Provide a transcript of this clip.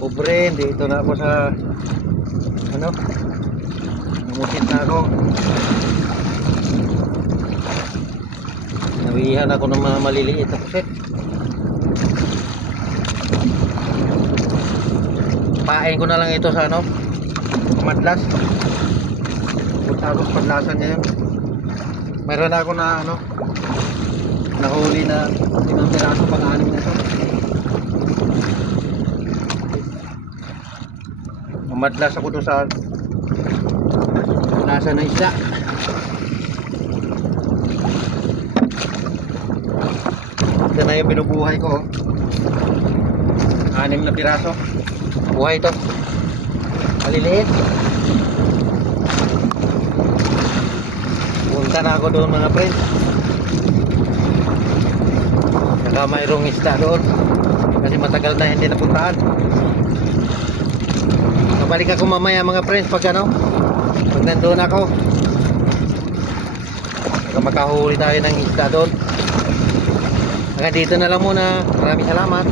Pobre, dito na ako sa ano, namusit na ako. Nawihan ako ng mga maliliit na pusit. Pain ko na lang ito sa ano, madlas. Tapos padlasan niya yun. Meron ako na ano, nahuli na 5 piraso, pang-anim na ito. Mamadlas ako to sa nasa na isda. Ito na yung binubuhay ko, 6 na piraso. Buhay ito, maliliit. Punta na ako doon mga friends. Saka mayroong isda doon kasi matagal na hindi napuntahan. Balik ako mamaya mga friends pag ano, pag nandun ako, baka makahuli tayo ng isda doon. Hanggang dito na lang muna. Maraming salamat.